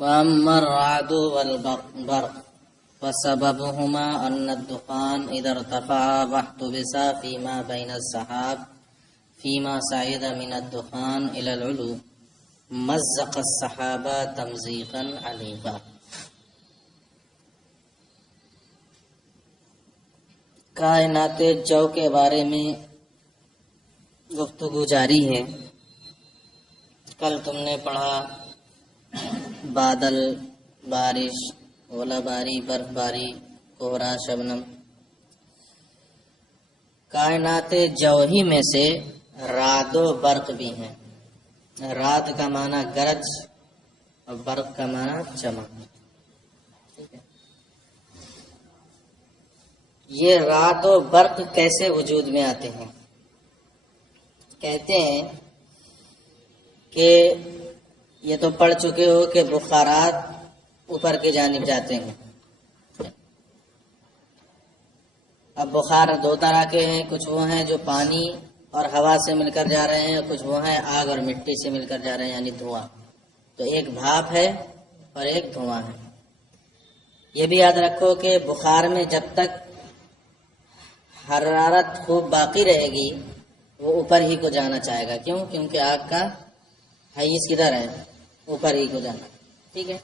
وأما الرعد والبرق فسببهما أن الدخان إذا ارتفع واحتبس فيما بين السحاب فيما صعد من الدخان إلى العلو مزق السحاب تمزيقا عنيفا. کائنات جو کے بارے میں گفتگو جاری ہے. کل تم نے پڑھا بادل، بارش، اولا باری، برف باری، کوہرا، شبنم. کائنات جو ہی میں سے رعد و برق بھی ہیں. رعد کا معنی گرج اور برق کا معنی چمک. ٹھیک ہے. یہ رعد و برق کیسے وجود میں آتے ہیں؟ کہتے ہیں کہ یہ تو پڑھ چکے ہو کہ بخارات اوپر کی جانب جاتے ہیں. اب بخار دو طرح کے ہیں. کچھ وہ ہیں جو پانی اور ہوا سے مل کر جا رہے ہیں، کچھ وہ ہیں آگ اور مٹی سے مل کر جا رہے ہیں، یعنی دھواں. تو ایک بھاپ ہے اور ایک دھواں ہے. یہ بھی یاد رکھو کہ بخار میں جب تک حرارت خوب باقی رہے گی وہ اوپر ہی کو جانا چاہے گا. کیوں؟ کیونکہ آگ کا حیز کدھر ہے؟ اوپر ہی کو جانا. ٹھیک ہے.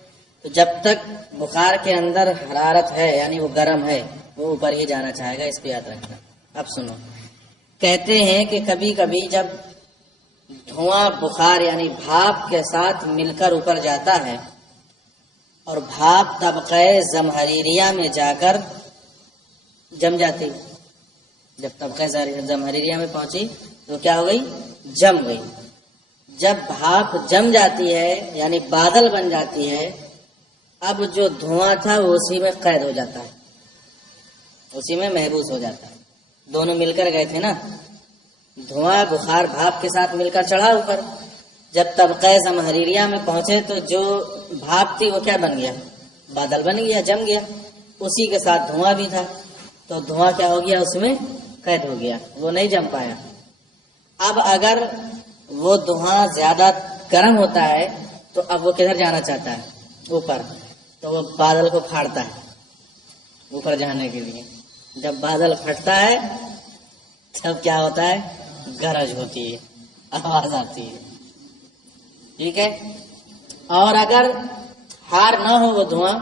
تو جب تک بخار کے اندر حرارت ہے یعنی وہ گرم ہے وہ اوپر ہی جانا چاہے گا. اس پہ یاد رکھنا. اب سنو، کہتے ہیں کہ کبھی کبھی جب دھواں بخار یعنی بھاپ کے ساتھ مل کر اوپر جاتا ہے اور بھاپ طبقہ زمہریریہ میں جا کر جم جاتی. جب طبقہ زمہریریہ میں پہنچی تو کیا ہو گئی؟ جم گئی. جب بھاپ جم جاتی ہے یعنی بادل بن جاتی ہے، اب جو دھواں تھا وہ اسی میں قید ہو جاتا ہے، اسی میں محبوس ہو جاتا ہے. دونوں مل کر گئے تھے نا. دھواں بخار بھاپ کے ساتھ مل کر چڑھا اوپر. جب طبقہ زمہریریہ میں پہنچے تو جو بھاپ تھی وہ کیا بن گیا؟ بادل بن گیا، جم گیا. اسی کے ساتھ دھواں بھی تھا تو دھواں کیا ہو گیا؟ اس میں قید ہو گیا، وہ نہیں جم پایا. اب اگر وہ دھواں زیادہ گرم ہوتا ہے تو اب وہ کدھر جانا چاہتا ہے؟ اوپر. تو وہ بادل کو پھاڑتا ہے اوپر جانے کے لیے. جب بادل پھٹتا ہے تب کیا ہوتا ہے؟ گرج ہوتی ہے، آواز آتی ہے. ٹھیک ہے. اور اگر ہار نہ ہو وہ دھواں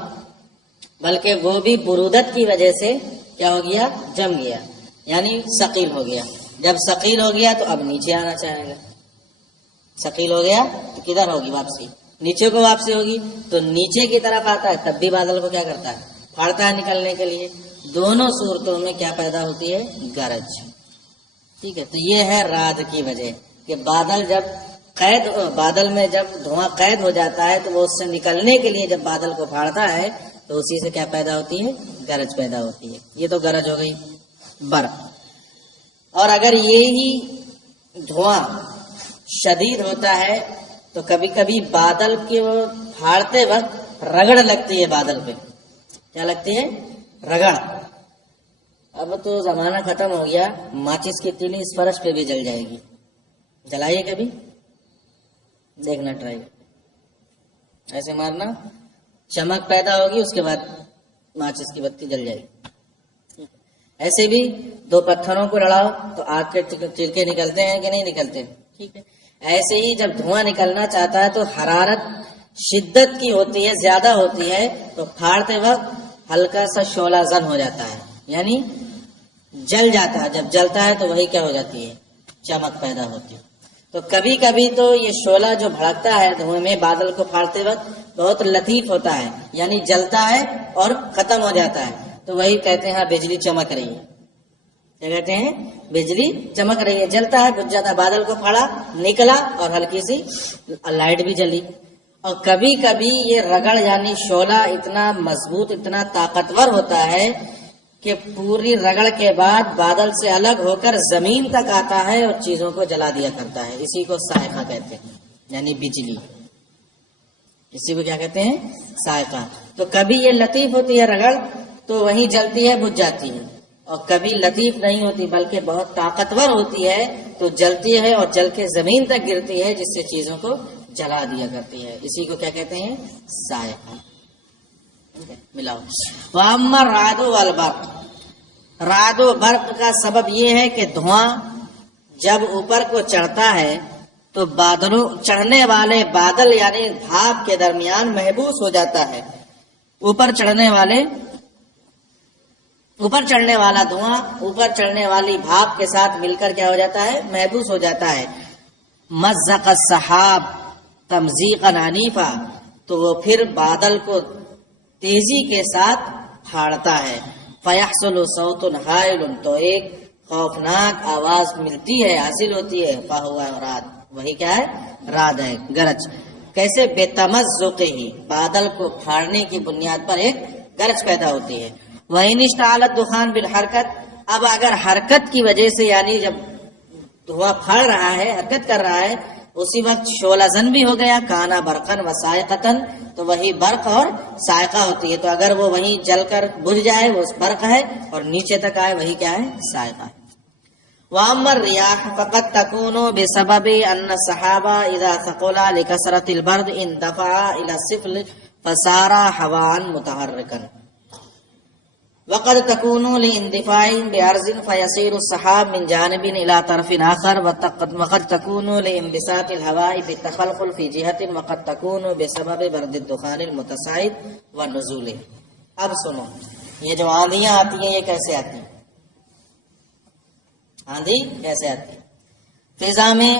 بلکہ وہ بھی برودت کی وجہ سے کیا ہو گیا؟ جم گیا، یعنی ثقیل ہو گیا. جب ثقیل ہو گیا تو اب نیچے آنا چاہے گا. ثقیل ہو گیا تو کدھر ہوگی واپسی؟ نیچے کو واپسی ہوگی. تو نیچے کی طرف آتا ہے تب بھی بادل کو کیا کرتا ہے؟ پھاڑتا ہے نکلنے کے لیے. دونوں صورتوں میں کیا پیدا ہوتی ہے؟ گرج. ٹھیک ہے. تو یہ ہے رعد کی وجہ کہ بادل میں جب دھواں قید ہو جاتا ہے تو وہ اس سے نکلنے کے لیے جب بادل کو پھاڑتا ہے تو اسی سے کیا پیدا ہوتی ہے؟ گرج پیدا ہوتی ہے. یہ تو گرج ہو گئی. برق. اور اگر یہی دھواں شدید ہوتا ہے تو کبھی کبھی بادل کے وہ پھاڑتے وقت رگڑ لگتی ہے بادل پہ. کیا لگتی ہے؟ رگڑ. اب تو زمانہ ختم ہو گیا، ماچس کی تیلی اس فرش پہ بھی جل جائے گی. جلائیے کبھی، دیکھنا ٹرائی. ایسے مارنا، چمک پیدا ہوگی، اس کے بعد ماچس کی بتی جل جائے گی. ایسے بھی دو پتھروں کو لڑاؤ تو آگ کے چرکے نکلتے ہیں کہ نہیں نکلتے؟ ٹھیک ہے. ایسے ہی جب دھواں نکلنا چاہتا ہے تو حرارت شدت کی ہوتی ہے، زیادہ ہوتی ہے، تو پھاڑتے وقت ہلکا سا شعلہ زن ہو جاتا ہے، یعنی جل جاتا ہے. جب جلتا ہے تو وہی کیا ہو جاتی ہے؟ چمک پیدا ہوتی ہے. تو کبھی کبھی تو یہ شعلہ جو بھڑکتا ہے دھوئیں میں بادل کو پھاڑتے وقت بہت لطیف ہوتا ہے، یعنی جلتا ہے اور ختم ہو جاتا ہے. تو وہی کہتے ہیں بجلی چمک رہی ہے. کیا کہتے ہیں؟ بجلی چمک رہی ہے. جلتا ہے، بجھ جاتا ہے. بادل کو پھاڑا، نکلا اور ہلکی سی لائٹ بھی جلی. اور کبھی کبھی یہ رگڑ یعنی شعلہ اتنا مضبوط، اتنا طاقتور ہوتا ہے کہ پوری رگڑ کے بعد بادل سے الگ ہو کر زمین تک آتا ہے اور چیزوں کو جلا دیا کرتا ہے. اسی کو صاعقہ کہتے ہیں، یعنی بجلی. اسی کو کیا کہتے ہیں؟ صاعقہ. تو کبھی یہ لطیف ہوتی ہے رگڑ تو وہیں جلتی ہے، بجھ جاتی ہے. اور کبھی لطیف نہیں ہوتی بلکہ بہت طاقتور ہوتی ہے تو جلتی ہے اور جل کے زمین تک گرتی ہے، جس سے چیزوں کو جلا دیا کرتی ہے، اسی کو کیا کہتے ہیں؟ صاعقہ. ملاؤ. وَأَمَّا الرَّعْدُ وَالْبَرْقُ، رعد و برق کا سبب یہ ہے کہ دھواں جب اوپر کو چڑھتا ہے تو بادلوں چڑھنے والے بادل یعنی بھاپ کے درمیان محبوس ہو جاتا ہے. اوپر چڑھنے والا دھواں اوپر چڑھنے والی بھاپ کے ساتھ مل کر کیا ہو جاتا ہے؟ محبوس ہو جاتا ہے. مزق السحاب تمزیقا عنیفا، تو وہ پھر بادل کو تیزی کے ساتھ پھاڑتا ہے. فیحصل صوت حائل، تو ایک خوفناک آواز ملتی ہے، حاصل ہوتی ہے. فہو رعد، وہی کیا ہے؟ رعد ہے، گرج. کیسے؟ بے تمزق ہی، بادل کو پھاڑنے کی بنیاد پر ایک گرج پیدا ہوتی ہے. وَإِنِ اشْتَعَلَ الدُّخَانُ بِالْحَرْكَةِ، اب اگر حرکت کی وجہ سے، یعنی جب دھواں پھاڑ رہا ہے، حرکت کر رہا ہے، اسی وقت شعلہ زن بھی ہو گیا، کانا برقن و صاعقتن، تو وہی برق اور صاعقہ ہوتی ہے. تو اگر وہ وہیں جل کر بجھ جائے وہ برق ہے، اور نیچے تک آئے وہی کیا ہے؟ صاعقہ ہے. وَأَمَّا الرِّيَاحُ فَقَدْ تَكُونُ بِسَبَبِ أَنَّ السَّحَابَ إِذَا ثَقُلَ لِكَثْرَةِ الْبَرْدِ اندفع إِلَى السِّفْلِ فَصَارَ هَوَاءً مُتَحَرِّكًا. وقد تكون لاندفاع بأرض فيصير السحاب من جانب إلى طرف آخر، وقد تكون لانبساط الهواء بالتخلخل في جهة، وقد تكون بسبب برد الدخان المتصاعد ونزوله. اب سنو، یہ جو آندھیاں آتی ہیں یہ کیسے آتی ہیں؟ آندھی کیسے آتی ہے؟ فضا میں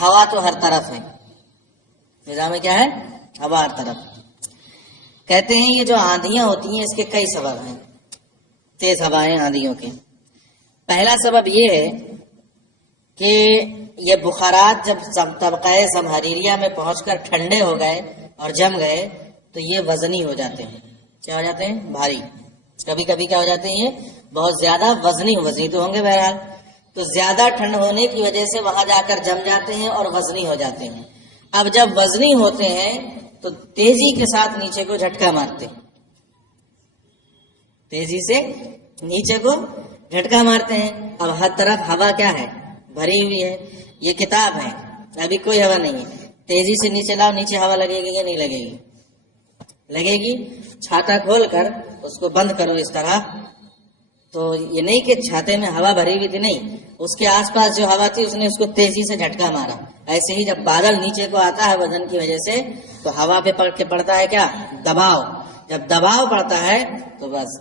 ہوا تو ہر طرف ہے، فضا میں کیا ہے؟ ہوا ہر طرف. کہتے ہیں یہ جو آندھیاں ہوتی ہیں اس کے کئی سبب ہیں، تیز ہوائیں آندھیوں کے. پہلا سبب یہ ہے کہ یہ بخارات جب طبقہ زمہریریہ میں پہنچ کر ٹھنڈے ہو گئے اور جم گئے تو یہ وزنی ہو جاتے ہیں. کیا ہو جاتے ہیں؟ بھاری. کبھی کبھی کیا ہو جاتے ہیں؟ یہ بہت زیادہ وزنی تو ہوں گے بہرحال. تو زیادہ ٹھنڈ ہونے کی وجہ سے وہاں جا کر جم جاتے ہیں اور وزنی ہو جاتے ہیں. اب جب وزنی ہوتے ہیں تو تیزی کے ساتھ نیچے کو جھٹکا مارتے ہیں، تیزی سے نیچے کو جھٹکا مارتے ہیں. اب ہر طرف ہوا کیا ہے؟ بھری ہوئی ہے. یہ کتاب ہے، ابھی کوئی ہوا نہیں ہے، تیزی سے نیچے لاؤ، نیچے ہوا لگے گی یا نہیں لگے گی؟ لگے گی. چھاتا کھول کر اس کو بند کرو اس طرح، تو یہ نہیں کہ چھاتے میں ہوا بھری ہوئی تھی، نہیں، اس کے آس پاس جو ہوا تھی اس نے اس کو تیزی سے جھٹکا مارا. ایسے ہی جب بادل نیچے کو آتا ہے وزن کی وجہ سے تو ہوا پہ پڑ کے پڑتا ہے کیا؟ دباؤ. جب دباؤ پڑتا ہے تو بس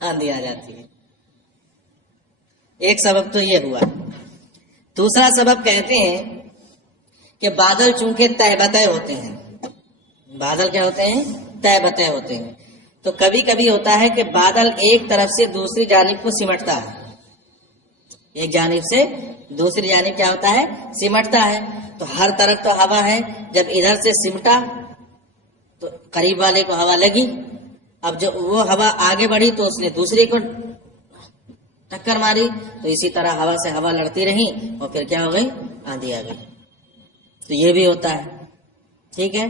آندھی آ جاتی ہے. ایک سبب تو یہ ہوا. دوسرا سبب کہتے ہیں کہ بادل چونکہ تہ بتہ ہوتے ہیں، بادل کیا ہوتے ہیں؟ تہ بتہ ہوتے ہیں. تو کبھی کبھی ہوتا ہے کہ بادل ایک طرف سے دوسری جانب کو سمٹتا ہے، ایک جانب سے دوسری جانب کیا ہوتا ہے؟ سمٹتا ہے. تو ہر طرف تو ہوا ہے، جب ادھر سے سمٹا تو قریب والے کو ہوا لگی. اب جب وہ ہوا آگے بڑھی تو اس نے دوسرے کو ٹکر ماری. تو اسی طرح ہوا سے ہوا لڑتی رہی اور پھر کیا ہو گئی؟ آندھی آ گئی. تو یہ بھی ہوتا ہے. ٹھیک ہے.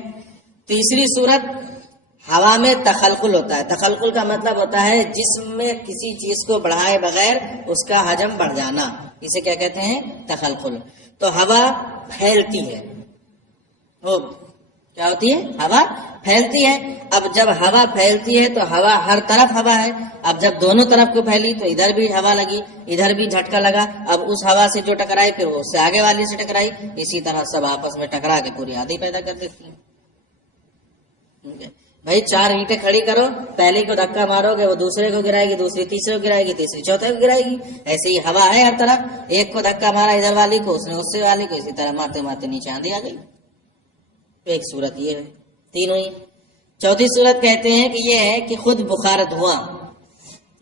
تیسری صورت ہوا میں تخلخل ہوتا ہے. تخلخل کا مطلب ہوتا ہے جسم میں کسی چیز کو بڑھائے بغیر اس کا حجم بڑھ جانا، اسے کیا کہتے ہیں؟ تخلخل. تو ہوا پھیلتی ہے. وہ کیا ہوتی ہے؟ ہوا پھیلتی ہے. اب جب ہوا پھیلتی ہے تو ہوا ہر طرف ہوا ہے. اب جب دونوں طرف کو پھیلی تو ادھر بھی ہوا لگی، ادھر بھی جھٹکا لگا. اب اس ہوا سے جو ٹکرائی پھر اس سے آگے والی سے ٹکرائی، اسی طرح سب آپس میں ٹکرا کے پوری آندھی پیدا کر دیتی ہیں. بھائی 4 اینٹیں کھڑی کرو، پہلے کو دھکا مارو گے وہ دوسرے کو گرائے گی، دوسری تیسرے کو گرائے گی، تیسری چوتھے کو گرائے گی. ایسے ہی ہوا ہے ہر طرف. ایک کو دھکا مارا ادھر والی کو، اس نے اس سے والی کو، اسی طرح مارتے مارتے نیچے آندھی آ گئی. ایک صورت یہ ہے. تین ہوئی. چوتھی صورت کہتے ہیں کہ یہ ہے کہ خود بخار دھواں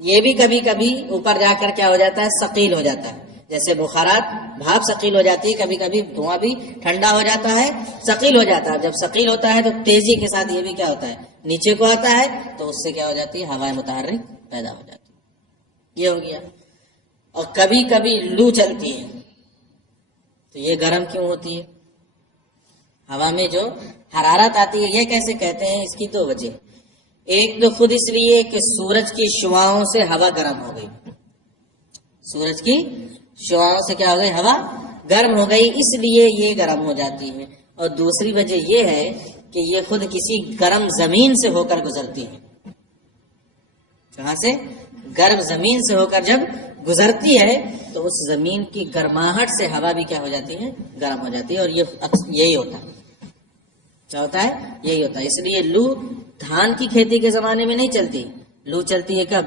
یہ بھی کبھی کبھی اوپر جا کر کیا ہو جاتا ہے؟ ثقیل ہو جاتا ہے. جیسے بخارات بھاپ ثقیل ہو جاتی ہے، کبھی کبھی دھواں بھی ٹھنڈا ہو جاتا ہے، ثقیل ہو جاتا ہے. جب ثقیل ہوتا ہے تو تیزی کے ساتھ یہ بھی کیا ہوتا ہے؟ نیچے کو آتا ہے. تو اس سے کیا ہو جاتی ہے؟ ہوائیں متحرک پیدا ہو جاتی ہے. یہ ہو گیا. اور کبھی کبھی لو چلتی ہے. تو یہ گرم کیوں ہوتی ہے؟ ہوا میں جو حرارت آتی ہے. یہ کیسے کہتے ہیں؟ اس کی 2 وجہ. ایک تو خود اس لیے کہ سورج کی شعاؤں سے ہوا گرم ہو گئی. سورج کی شعاؤں سے کیا ہو گئی؟ ہوا گرم ہو گئی اس لیے یہ گرم ہو جاتی ہے، اور دوسری وجہ یہ ہے کہ یہ خود کسی گرم زمین سے ہو کر گزرتی ہے. کہاں سے؟ گرم زمین سے ہو کر جب گزرتی ہے تو اس زمین کی گرماہٹ سے ہوا بھی کیا ہو جاتی ہے؟ گرم ہو جاتی ہے. اور یہی ہوتا ہے. کیا ہوتا ہے؟ یہی ہوتا ہے. اس لیے لو دھان کی کھیتی کے زمانے میں نہیں چلتی. لو چلتی ہے کب؟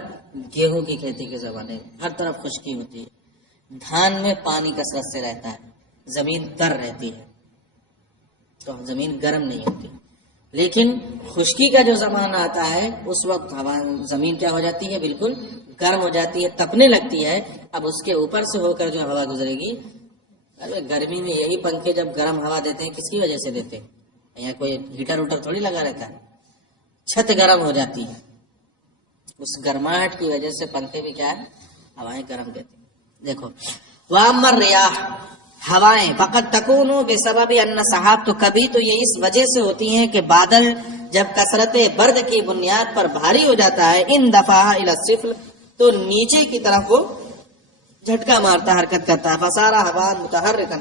گیہوں کی کھیتی کے زمانے میں. ہر طرف خشکی ہوتی ہے. دھان میں پانی کثرت سے رہتا ہے، زمین تر رہتی ہے تو زمین گرم نہیں ہوتی. لیکن خشکی کا جو زمانہ آتا ہے اس وقت زمین کیا ہو جاتی ہے؟ بالکل گرم ہو جاتی ہے، تپنے لگتی ہے. اب اس کے اوپر سے ہو کر جو ہوا گزرے گی، گرمی میں یہی پنکھے جب گرم ہوا دیتے ہیں کس کی وجہ سے دیتے ہیں؟ یہاں کوئی ہیٹر ووٹر تھوڑی لگا رہتا ہے. چھت گرم ہو جاتی ہے، اس گرماہٹ کی وجہ سے پنکھے بھی کیا ہے؟ ہوائیں گرم دیتے ہیں. دیکھو وَأَمَّا الرِّيَاحُ، ہوائیں فقط تکون بسبب ان سحاب، تو کبھی تو یہ اس وجہ سے ہوتی ہیں کہ بادل جب کثرت برد کی بنیاد پر بھاری ہو جاتا ہے، ان دفعہ الی السفل، تو نیچے کی طرف وہ جھٹکا مارتا، حرکت کرتا ہے. فصار ہوا متحرکا،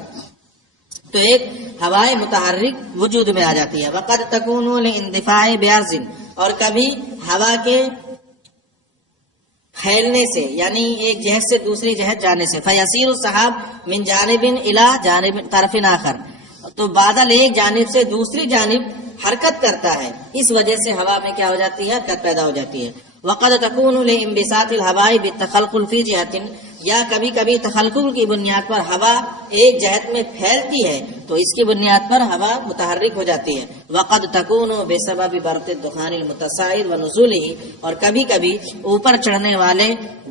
تو ایک ہوائیں متحرک وجود میں آ جاتی ہے. وقد تکون لاندفاع بعرض، اور کبھی ہوا کے پھیلنے سے، یعنی ایک جہت سے دوسری جہت جانے سے. فیسیر السحاب من جانب الی جانب طرف آخر، تو بادل ایک جانب سے دوسری جانب حرکت کرتا ہے، اس وجہ سے ہوا میں کیا ہو جاتی ہے؟ حرکت پیدا ہو جاتی ہے. وقد تکون لانبساط الهواء بالتخلخل فی جہت، یا کبھی کبھی تخلخل کی بنیاد پر ہوا ایک جہت میں پھیلتی ہے تو اس کی بنیاد پر ہوا متحرک ہو جاتی ہے. وقد تکون بسبب برق الدخان المتصاعد ونزوله، اور کبھی کبھی اوپر چڑھنے والے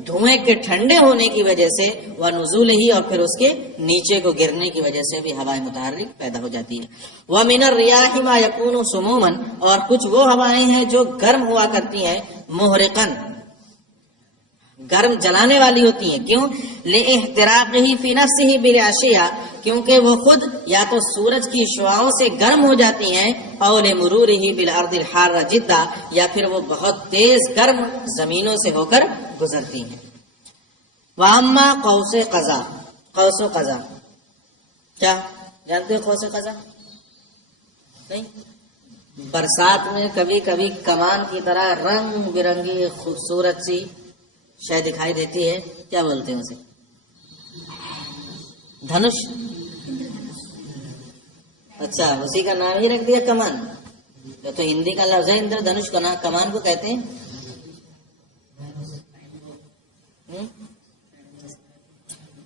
دھوئیں کے ٹھنڈے ہونے کی وجہ سے، ونزوله، اور پھر اس کے نیچے کو گرنے کی وجہ سے بھی ہوائیں متحرک پیدا ہو جاتی ہے. ومن الرياح ما يكون سموما، اور کچھ وہ ہوائیں ہیں جو گرم ہوا کرتی ہیں، محرقن، گرم جلانے والی ہوتی ہیں. کیوں؟ لِاحْتِرَاقِهِ فِي نَفْسِهِ بِالْعَشِيَّةِ، کیونکہ وہ خود یا تو سورج کی شعاؤں سے گرم ہو جاتی ہیں، او لِمُرُورِهِ بِالْأَرْضِ الْحَارَّةِ جِدًّا، یا پھر وہ بہت تیز گرم زمینوں سے ہو کر گزرتی ہیں. وَأَمَّا قَوْسِ قَزَا، قوس و قزا، کیا جانتے ہیں قوس قزا؟ نہیں؟ برسات میں کبھی کبھی کمان کی طرح رنگ برنگی خوبصورت سی شے دکھائی دیتی ہے، کیا بولتے ہیں اسے؟ دھنش. اچھا، اسی کا نام ہی رکھ دیا کمان. تو ہندی کا لفظ ہے اندر دھنش کا نام کمان کو کہتے ہیں.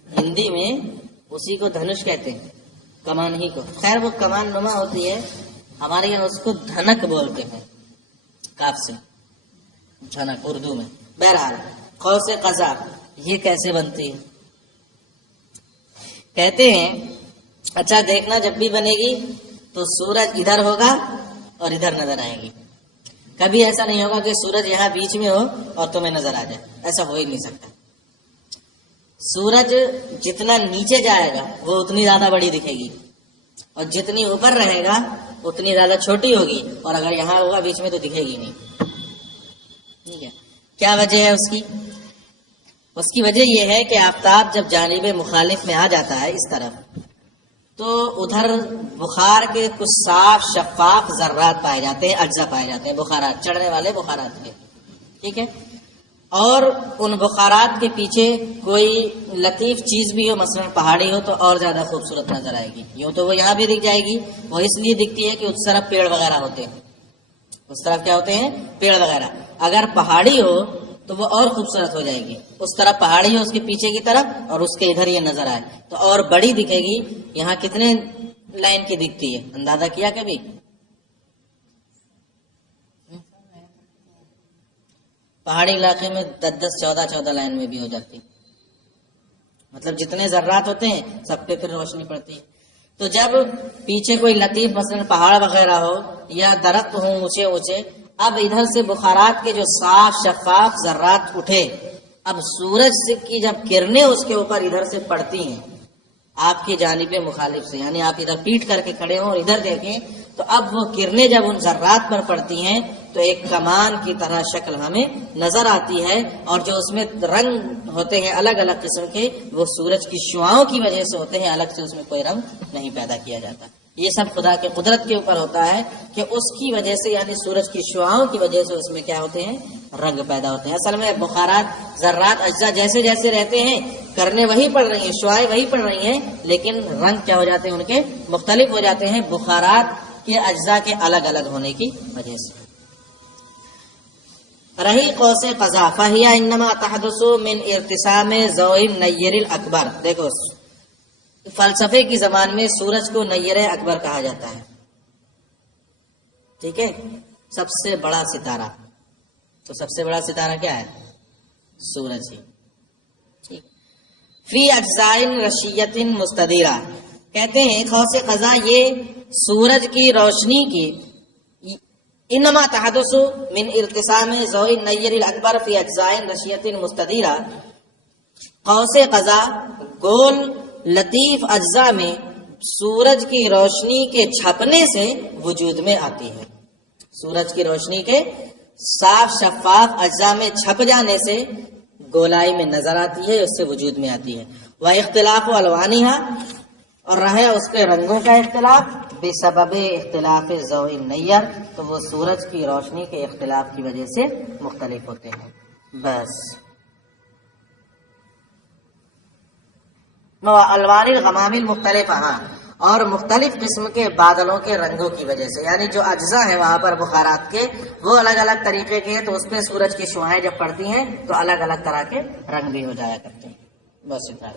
ہندی میں اسی کو دھنش کہتے ہیں، کمان ہی کو. خیر وہ کمان نما ہوتی ہے، ہمارے یہاں اس کو دھنک بولتے ہیں، کاف سے دھنک اردو میں. بہرحال قوس قزا یہ کیسے بنتی ہے؟ کہتے ہیں اچھا دیکھنا، جب بھی بنے گی تو سورج ادھر ہوگا اور ادھر نظر آئے گی. کبھی ایسا نہیں ہوگا کہ سورج یہاں بیچ میں ہو اور تمہیں نظر آ جائے، ایسا ہو ہی نہیں سکتا. سورج جتنا نیچے جائے گا وہ اتنی زیادہ بڑی دکھے گی، اور جتنی اوپر رہے گا اتنی زیادہ چھوٹی ہوگی، اور اگر یہاں ہوگا بیچ میں تو دکھے گی نہیں. ٹھیک ہے؟ کیا وجہ ہے اس کی؟ اس کی وجہ یہ ہے کہ آفتاب جب جانب مخالف میں آ جاتا ہے اس طرف، تو ادھر بخار کے کچھ صاف شفاف ذرات پائے جاتے ہیں، اجزا پائے جاتے ہیں، بخارات، چڑھنے والے بخارات کے. ٹھیک ہے؟ اور ان بخارات کے پیچھے کوئی لطیف چیز بھی ہو، مثلا پہاڑی ہو، تو اور زیادہ خوبصورت نظر آئے گی. یوں تو وہ یہاں بھی دکھ جائے گی، وہ اس لیے دکھتی ہے کہ اس طرف پیڑ وغیرہ ہوتے ہیں. اس طرف کیا ہوتے ہیں؟ پیڑ وغیرہ. اگر پہاڑی ہو تو وہ اور خوبصورت ہو جائے گی. اس طرف پہاڑی ہو، اس کے پیچھے کی طرف، اور اس کے ادھر یہ نظر آئے تو اور بڑی دکھے گی. یہاں کتنے لائن کی دکھتی ہے اندازہ کیا کبھی؟ پہاڑی علاقے میں 10 14 لائن میں بھی ہو جاتی، مطلب جتنے ذرات ہوتے ہیں سب پہ پھر روشنی پڑتی ہے. تو جب پیچھے کوئی لطیف مثلا پہاڑ وغیرہ ہو یا درخت ہوں اونچے اونچے، اب ادھر سے بخارات کے جو صاف شفاف ذرات اٹھے، اب سورج کی جب کرنیں اس کے اوپر ادھر سے پڑتی ہیں آپ کی جانب مخالف سے، یعنی آپ ادھر پیٹ کر کے کھڑے ہوں اور ادھر دیکھیں، تو اب وہ کرنیں جب ان ذرات پر پڑتی ہیں تو ایک کمان کی طرح شکل ہمیں نظر آتی ہے، اور جو اس میں رنگ ہوتے ہیں الگ الگ قسم کے وہ سورج کی شعاؤں کی وجہ سے ہوتے ہیں، الگ سے اس میں کوئی رنگ نہیں پیدا کیا جاتا۔ یہ سب خدا کے قدرت کے اوپر ہوتا ہے کہ اس کی وجہ سے یعنی سورج کی شعاؤں کی وجہ سے اس میں کیا ہوتے ہیں، رنگ پیدا ہوتے ہیں۔ اصل میں بخارات، ذرات، اجزاء جیسے جیسے رہتے ہیں، کرنے وہی پڑ رہی ہیں، شعائیں وہی پڑ رہی ہیں، لیکن رنگ کیا ہو جاتے ہیں، ان کے مختلف ہو جاتے ہیں بخارات کے اجزاء کے الگ الگ ہونے کی وجہ سے۔ رہی قوس قزح فہیا انما تحدث من ارتسام ضوء النیر الاکبر۔ دیکھو فلسفے کی زبان میں سورج کو نیر اکبر کہا جاتا ہے، ٹھیک ہے، سب سے بڑا ستارہ۔ تو سب سے بڑا ستارہ کیا ہے؟ سورج ہی، ٹھیک۔ فی اجزاء رشیۃ مستدیرہ، کہتے ہیں قوس قزح یہ سورج کی روشنی کی انما تحدث من ارتسام ضوء النیر الاکبر فی اجزاء رشیۃ مستدیرہ، قوس قزح گول لطیف اجزاء میں سورج کی روشنی کے چھپنے سے وجود میں آتی ہے۔ سورج کی روشنی کے صاف شفاف اجزاء میں چھپ جانے سے گولائی میں نظر آتی ہے، اس سے وجود میں آتی ہے۔ واختلاف الوانھا، اور رہے اس کے رنگوں کا اختلاف، بسبب اختلاف ضوء النیر، تو وہ سورج کی روشنی کے اختلاف کی وجہ سے مختلف ہوتے ہیں۔ بس الوان الغمام المختلف، ہاں، اور مختلف قسم کے بادلوں کے رنگوں کی وجہ سے، یعنی جو اجزاء ہیں وہاں پر بخارات کے وہ الگ الگ طریقے کے ہیں، تو اس پہ سورج کی شعاعیں جب پڑتی ہیں تو الگ الگ طرح کے رنگ بھی ہو جایا کرتے ہیں۔ بس اتنا